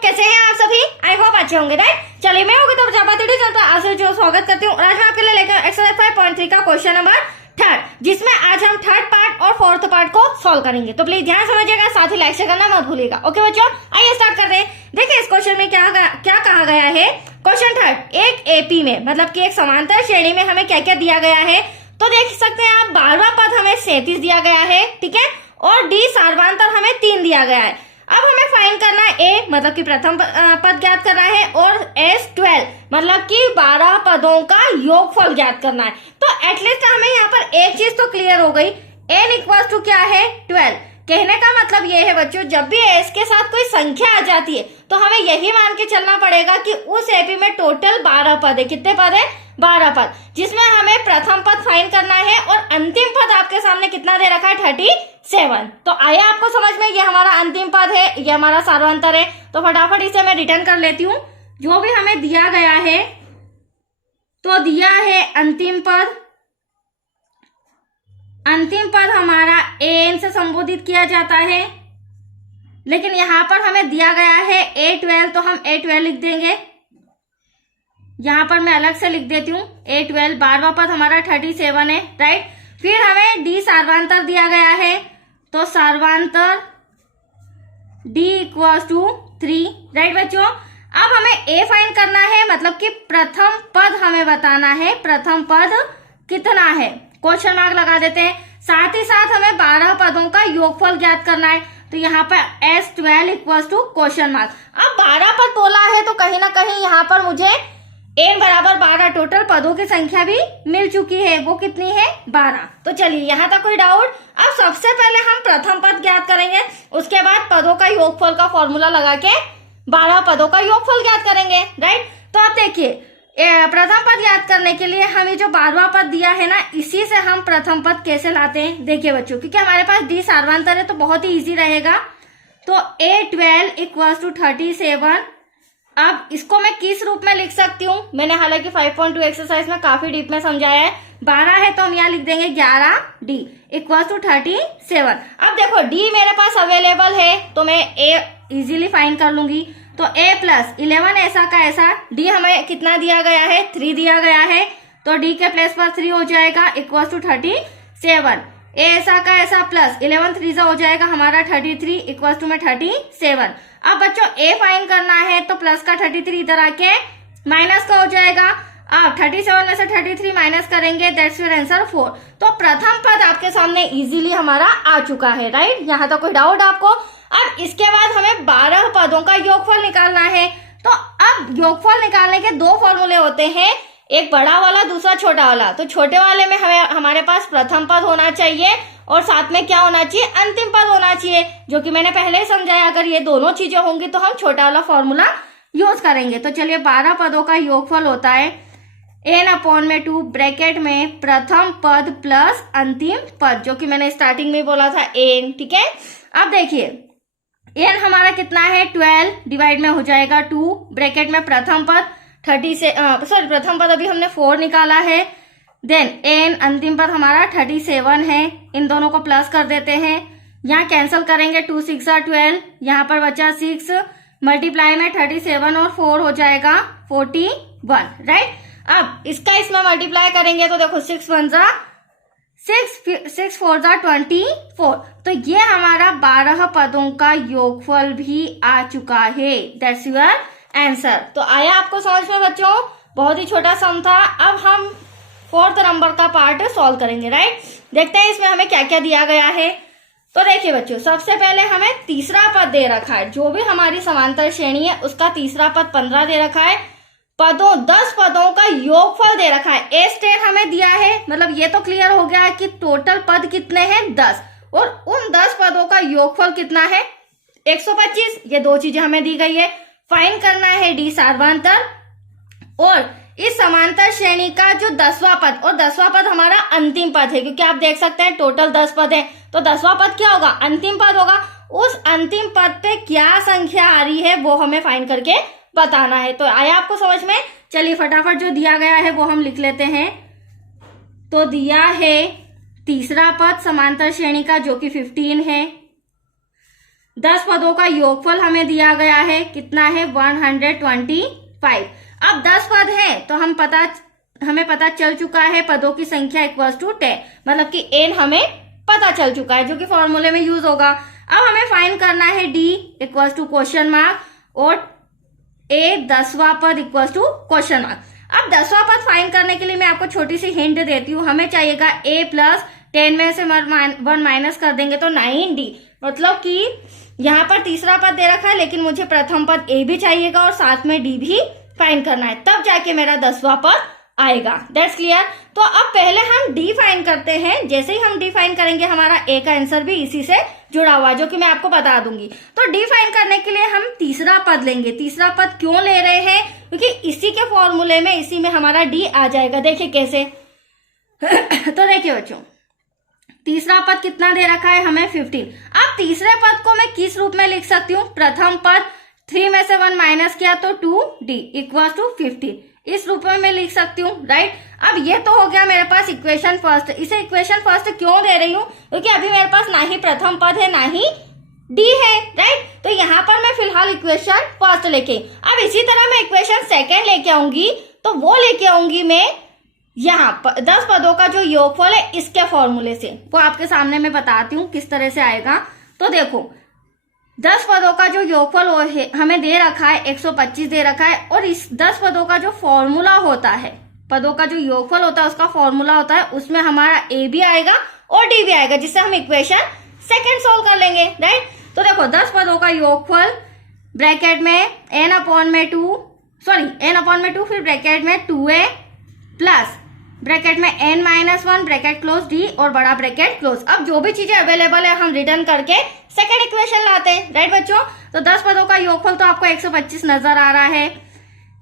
कैसे हैं आप सभी? आई होप अच्छे होंगे, राइट? चलिए मैं होगी तो प्रजापति चलता आज जो स्वागत करती हूँ। आज मैं आपके लिए लेकर एक्सरसाइज 5.3 का क्वेश्चन नंबर 3, जिसमें आज हम थर्ड पार्ट और फोर्थ पार्ट को सॉल्व करेंगे। तो प्लीज ध्यान समझिएगा, साथ ही लाइक शेयर करना मत भूलिएगा। ओके बच्चों, आइए स्टार्ट करते हैं। देखिए इस क्वेश्चन में क्या कहा गया है। क्वेश्चन थर्ड, एक एपी में मतलब कि एक समांतर श्रेणी में हमें क्या क्या दिया गया है। तो देख सकते हैं आप 12वां पद हमें 37 दिया गया है, ठीक है, और डी सार्वधांतर हमें 3 दिया गया है। अब हमें फाइंड करना है ए मतलब कि प्रथम पद ज्ञात करना है और एस 12 मतलब कि 12 पदों का योगफल ज्ञात करना है। तो एटलीस्ट हमें यहाँ पर एक चीज तो क्लियर हो गई, एन इक्वल टू क्या है 12। कहने का मतलब ये है बच्चों, जब भी एस के साथ कोई संख्या आ जाती है तो हमें यही मान के चलना पड़ेगा कि उस एपी में टोटल 12 पद है। कितने पद है? 12 पद, जिसमें हमें प्रथम पद फाइंड करना है और अंतिम पद आपके सामने कितना दे रखा है 37। तो आया आपको समझ में, ये हमारा अंतिम पद है, ये हमारा सार्वधांतर है। तो फटाफट इसे मैं रिटर्न कर लेती हूँ। जो भी हमें दिया गया है तो दिया है अंतिम पद, अंतिम पद हमारा एन से संबोधित किया जाता है, लेकिन यहां पर हमें दिया गया है A12, तो हम A12 लिख देंगे। यहां पर मैं अलग से लिख देती हूँ A12। 12वां पद हमारा 37 है, राइट। फिर हमें डी सार्वधांतर दिया गया है, तो सार्वधांतर डी इक्वल टू 3, राइट बच्चों। अब हमें ए फाइंड करना है, मतलब कि प्रथम पद हमें बताना है, प्रथम पद कितना है, क्वेश्चन मार्क लगा देते हैं। साथ ही साथ हमें 12 पदों का योगफल ज्ञात करना है, तो यहाँ पर S12 equal to question mark. अब 12 पद तोला है तो कहीं ना कहीं यहाँ पर मुझे n बराबर 12 टोटल पदों की संख्या भी मिल चुकी है। वो कितनी है? 12। तो चलिए यहाँ तक कोई डाउट? अब सबसे पहले हम प्रथम पद ज्ञात करेंगे, उसके बाद पदों का योगफल का फॉर्मूला लगा के 12 पदों का योगफल ज्ञात करेंगे, राइट। तो आप देखिए प्रथम पद याद करने के लिए हमें जो 12वां पद दिया है ना, इसी से हम प्रथम पद कैसे लाते हैं। देखिए बच्चों, क्योंकि हमारे पास डी सार्वधांतर है तो बहुत ही इजी रहेगा। तो A12 इक्वल टू 37। अब इसको मैं किस रूप में लिख सकती हूँ? मैंने हालांकि 5.2 एक्सरसाइज में काफी डीप में समझाया है। 12 है तो हम यहाँ लिख देंगे 11D इक्वल टू 37। अब देखो डी मेरे पास अवेलेबल है तो मैं ए इजीली फाइंड कर लूंगी। तो a प्लस 11 ऐसा का ऐसा, d हमें कितना दिया गया है? 3 दिया गया है, तो d के प्लेस पर 3 हो जाएगा इक्वल टू 37। a ऐसा का ऐसा प्लस 11 3 हो जाएगा हमारा 33 इक्वल टू में 37। अब बच्चों a फाइंड करना है तो प्लस का 33 इधर आके माइनस का हो जाएगा। अब 37 में से 33 माइनस करेंगे, दैट्स योर आंसर 4। तो प्रथम पद आपके सामने इजीली हमारा आ चुका है, राइट। यहाँ तो कोई डाउट आपको? अब इसके बाद हमें 12 पदों का योगफल निकालना है। तो अब योगफल निकालने के 2 फॉर्मूले होते हैं, एक बड़ा वाला दूसरा छोटा वाला। तो छोटे वाले में हमारे पास प्रथम पद होना चाहिए और साथ में क्या होना चाहिए? अंतिम पद होना चाहिए, जो कि मैंने पहले ही समझाया। अगर ये दोनों चीजें होंगी तो हम छोटा वाला फॉर्मूला यूज करेंगे। तो चलिए 12 पदों का योगफल होता है n/2 ब्रैकेट में प्रथम पद प्लस अंतिम पद, जो कि मैंने स्टार्टिंग में बोला था n, ठीक है। अब देखिए n हमारा कितना है? 12 डिवाइड में हो जाएगा 2 ब्रैकेट में प्रथम पद 30 से प्रथम पद अभी हमने 4 निकाला है, देन n अंतिम पद हमारा 37 है। इन दोनों को प्लस कर देते हैं, यहाँ कैंसिल करेंगे, 2 6 12, यहाँ पर बचा 6, मल्टीप्लाई में 37 और 4 हो जाएगा 41, राइट। अब इसका इसमें मल्टीप्लाई करेंगे तो देखो 6 1 6 4 24। तो ये हमारा 12 पदों का योगफल भी आ चुका है, दैट्स योर आंसर। तो आया आपको समझ में बच्चों? बहुत ही छोटा सम था। अब हम 4th नंबर का पार्ट सॉल्व करेंगे, राइट। देखते हैं इसमें हमें क्या क्या दिया गया है। तो देखिए बच्चों, सबसे पहले हमें तीसरा पद दे रखा है। जो भी हमारी समांतर श्रेणी है उसका तीसरा पद 15 दे रखा है, पदों 10 पदों का योगफल दे रखा है। S10 हमें दिया है, मतलब ये तो क्लियर हो गया है कि टोटल पद कितने हैं? 10, और उन 10 पदों का योगफल कितना है? 125। ये 2 चीजें हमें दी गई है। फाइंड करना है डी सार्वधांतर और इस समांतर श्रेणी का जो 10वां पद, और 10वां पद हमारा अंतिम पद है, क्योंकि आप देख सकते हैं टोटल 10 पद है, तो 10वां पद क्या होगा? अंतिम पद होगा। उस अंतिम पद पे क्या संख्या आ रही है वो हमें फाइंड करके बताना है। तो आया आपको समझ में? चलिए फटाफट जो दिया गया है वो हम लिख लेते हैं। तो दिया है तीसरा पद समांतर श्रेणी का, जो कि 15 है। 10 पदों का योगफल हमें दिया गया है, कितना है 125। अब 10 पद है तो हमें पता चल चुका है पदों की संख्या इक्वल्स टू 10, मतलब कि n हमें पता चल चुका है जो कि फॉर्मूले में यूज होगा। अब हमें फाइंड करना है d equals to question mark और a 10वां पद इक्वल्स टू क्वेश्चन मार्क। अब 10वां पद फाइंड करने के लिए मैं आपको छोटी सी हिंट देती हूँ। हमें चाहिएगा a प्लस 10 में से 1 माइनस कर देंगे तो 9d, मतलब कि यहाँ पर तीसरा पद दे रखा है लेकिन मुझे प्रथम पद a भी चाहिएगा और साथ में d भी फाइंड करना है, तब जाके मेरा 10वां पद आएगा। That's clear. तो अब पहले हम डी फाइंड करते हैं। जैसे ही हम डी फाइंड करेंगे हमारा ए का आंसर भी इसी से जुड़ा हुआ है, जो कि मैं आपको बता दूंगी। तो डी फाइंड करने के लिए हम तीसरा पद लेंगे। तीसरा पद क्यों ले रहे हैं? क्योंकि इसी के फॉर्मूले में इसी में हमारा डी आ जाएगा। देखिए कैसे तो देखिए बच्चों, तीसरा पद कितना दे रखा है हमें 15। अब तीसरे पद को मैं किस रूप में लिख सकती हूँ? प्रथम पद 3 में से 1 माइनस किया तो 2d इक्वल टू 15, इस रूप में मैं लिख सकती हूँ, राइट। अब ये तो हो गया मेरे पास इक्वेशन फर्स्ट। इसे इक्वेशन फर्स्ट क्यों दे रही हूँ? क्योंकि अभी मेरे पास ना ही प्रथम पद है ना ही डी है, राइट। तो यहाँ पर मैं फिलहाल इक्वेशन फर्स्ट लेके, अब इसी तरह मैं इक्वेशन सेकेंड लेके आऊंगी, तो वो लेके आऊंगी मैं यहाँ 10 पदों का जो योगफल है इसके फॉर्मूले से। वो आपके सामने मैं बताती हूँ किस तरह से आएगा। तो देखो 10 पदों का जो योगफल हमें दे रखा है 125 दे रखा है, और इस 10 पदों का जो फॉर्मूला होता है, पदों का जो योगफल होता है उसका फॉर्मूला होता है, उसमें हमारा ए भी आएगा और डी भी आएगा, जिससे हम इक्वेशन सेकंड सॉल्व कर लेंगे, राइट। तो देखो 10 पदों का योगफल ब्रैकेट में n अपॉन में 2 फिर ब्रैकेट में 2a प्लस ब्रैकेट में n minus 1 bracket close d और बड़ा ब्रैकेट क्लोज। अब जो भी चीजें अवेलेबल है हम रिटर्न करके सेकंड इक्वेशन लाते हैं, राइट बच्चों। तो 10 पदों का योगफल तो आपको 125 नजर आ रहा है,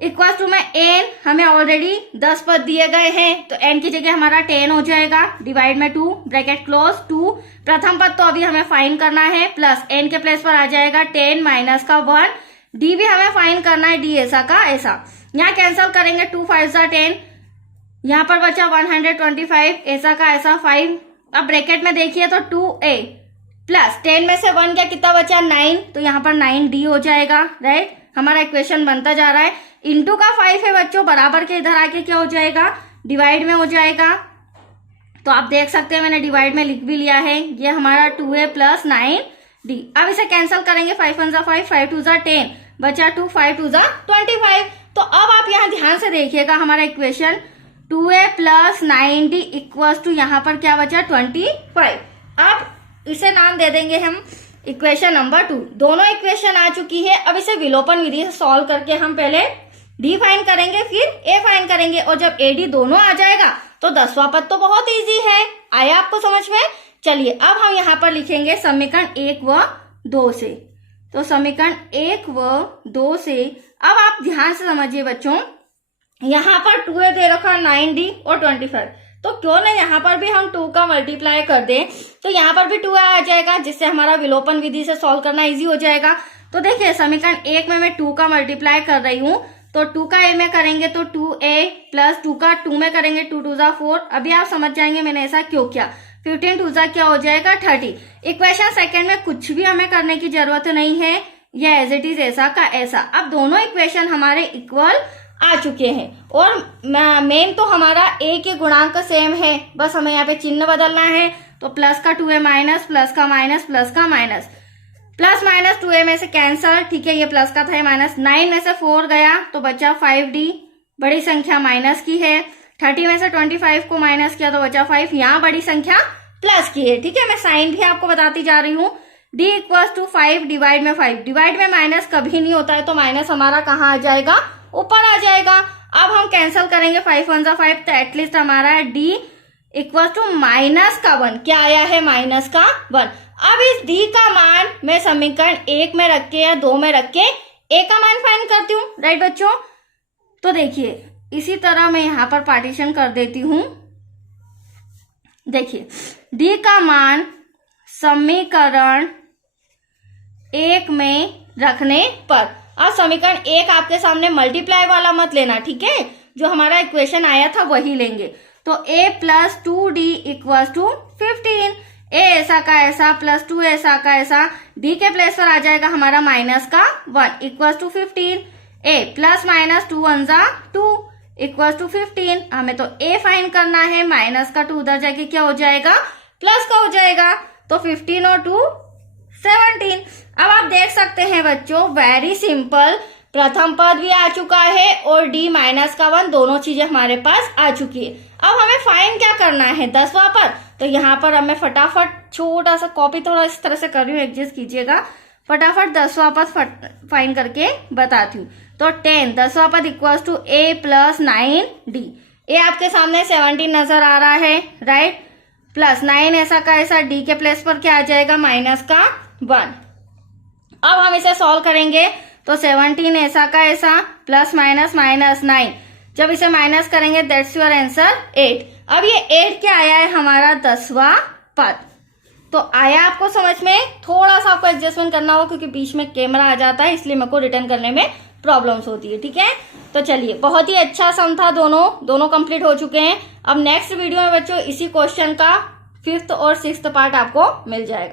इक्वल टू में n, हमें ऑलरेडी 10 पद दिए गए हैं तो n की जगह हमारा 10 हो जाएगा, डिवाइड में 2 ब्रैकेट क्लोज 2, प्रथम पद तो अभी हमें फाइंड करना है, प्लस n के प्लेस पर आ जाएगा 10 माइनस का 1, d भी हमें फाइंड करना है, d ऐसा का ऐसा। यहाँ कैंसिल करेंगे 2 5 10, यहाँ पर बचा 125, ऐसा का ऐसा 5। अब ब्रैकेट में देखिए तो 2a प्लस 10 में से 1 क्या कितना बचा 9, तो यहाँ पर 9d हो जाएगा, राइट। हमारा इक्वेशन बनता जा रहा है। इंटू का 5 है बच्चों, बराबर के इधर आके क्या हो जाएगा, डिवाइड में हो जाएगा। तो आप देख सकते हैं मैंने डिवाइड में लिख भी लिया है, ये हमारा 2a प्लस 9d। अब इसे कैंसिल करेंगे, 5 1 5, 5 2 10, बचा 2, 5 2 25। तो अब आप यहाँ ध्यान से देखिएगा, हमारा equation 2a plus 9d equals to यहाँ पर क्या बचा 25। अब इसे नाम दे देंगे हम इक्वेशन नंबर 2। दोनों इक्वेशन आ चुकी है। अब इसे विलोपन विधि से सॉल्व करके हम पहले d फाइंड करेंगे फिर a फाइंड करेंगे, और जब a d दोनों आ जाएगा तो 10वां पद तो बहुत इजी है। आया आपको समझ में? चलिए अब हम यहाँ पर लिखेंगे समीकरण 1 व 2 से। तो समीकरण 1 व 2 से अब आप ध्यान से समझिए बच्चों, यहाँ पर 2a दे रखा 9d और 25, तो क्यों ना यहाँ पर भी हम 2 का मल्टीप्लाई कर दें, तो यहाँ पर भी 2a आ जाएगा, जिससे हमारा विलोपन विधि से सॉल्व करना इजी हो जाएगा। तो देखिए समीकरण 1 में मैं 2 का मल्टीप्लाई कर रही हूँ, तो 2 का a में करेंगे तो 2a प्लस 2 का 2 में करेंगे 2 2 4। अभी आप समझ जाएंगे मैंने ऐसा क्यों किया। 15 2 क्या हो जाएगा 30। इक्वेशन सेकेंड में कुछ भी हमें करने की जरूरत नहीं है, यह एज इट इज ऐसा का ऐसा। अब दोनों इक्वेशन हमारे इक्वल आ चुके हैं, और मेन तो हमारा a के गुणांक सेम है, बस हमें यहाँ पे चिन्ह बदलना है। तो प्लस का 2a माइनस, प्लस का माइनस, प्लस का माइनस, प्लस माइनस 2a में से कैंसल, ठीक है, ये प्लस का था, ये माइनस। 9 में से 4 गया तो बचा 5d, बड़ी संख्या माइनस की है। 30 में से 25 को माइनस किया तो बचा 5, यहाँ बड़ी संख्या प्लस की है, ठीक है। मैं साइन भी आपको बताती जा रही हूँ। d इक्वल्स टू 5 डिवाइड में 5, डिवाइड में माइनस कभी नहीं होता है, तो माइनस हमारा कहाँ आ जाएगा, ऊपर आ जाएगा। अब हम कैंसिल करेंगे 5 1 5, तो एटलीस्ट हमारा d इक्वल टू माइनस का 1, क्या आया है माइनस का 1। अब इस d का मान मैं समीकरण 1 में रख के या 2 में रख के a का मान फाइंड करती हूँ, राइट बच्चों। तो देखिए इसी तरह मैं यहाँ पर पार्टीशन कर देती हूँ। देखिए d का मान समीकरण 1 में रखने पर, अब समीकरण 1 आपके सामने मल्टीप्लाई वाला मत लेना, ठीक है, जो हमारा इक्वेशन आया था वही लेंगे। तो a plus 2d equals to 15, ए ऐसा का ऐसा प्लस 2 ऐसा का ऐसा, डी के प्लेस पर आ जाएगा हमारा माइनस का 1 equal to 15। A plus minus 2 1 जा 2 इक्वल टू 15। हमें तो ए फाइंड करना है, माइनस का 2 उधर जाके क्या हो जाएगा, प्लस का हो जाएगा। तो 15 और 2 17। अब आप देख सकते हैं बच्चों, वेरी सिंपल, प्रथम पद भी आ चुका है और डी माइनस का 1 दोनों चीजें हमारे पास आ चुकी है। अब हमें फाइंड क्या करना है, 10वां पद। तो यहाँ पर हमें फटाफट छोटा सा कॉपी थोड़ा इस तरह से कर रही हूँ, एडजस्ट कीजिएगा, फटाफट 10वां पद फाइंड करके बताती हूँ। तो 10 10वां पद equals to a plus 9d। ए आपके सामने 17 नजर आ रहा है, राइट, प्लस 9 ऐसा का ऐसा, डी के प्लेस पर क्या आ जाएगा, माइनस का 1। अब हम इसे सॉल्व करेंगे तो 17 ऐसा का ऐसा प्लस माइनस माइनस 9, जब इसे माइनस करेंगे दैट्स योर आंसर 8। अब ये 8 क्या आया है, हमारा 10वां पद। तो आया आपको समझ में, थोड़ा सा आपको एडजस्टमेंट करना होगा क्योंकि बीच में कैमरा आ जाता है, इसलिए मेरे को रिटर्न करने में प्रॉब्लम्स होती है, ठीक है। तो चलिए, बहुत ही अच्छा सम था, दोनों कंप्लीट हो चुके हैं। अब नेक्स्ट वीडियो में बच्चों इसी क्वेश्चन का 5th और 6th पार्ट आपको मिल जाएगा।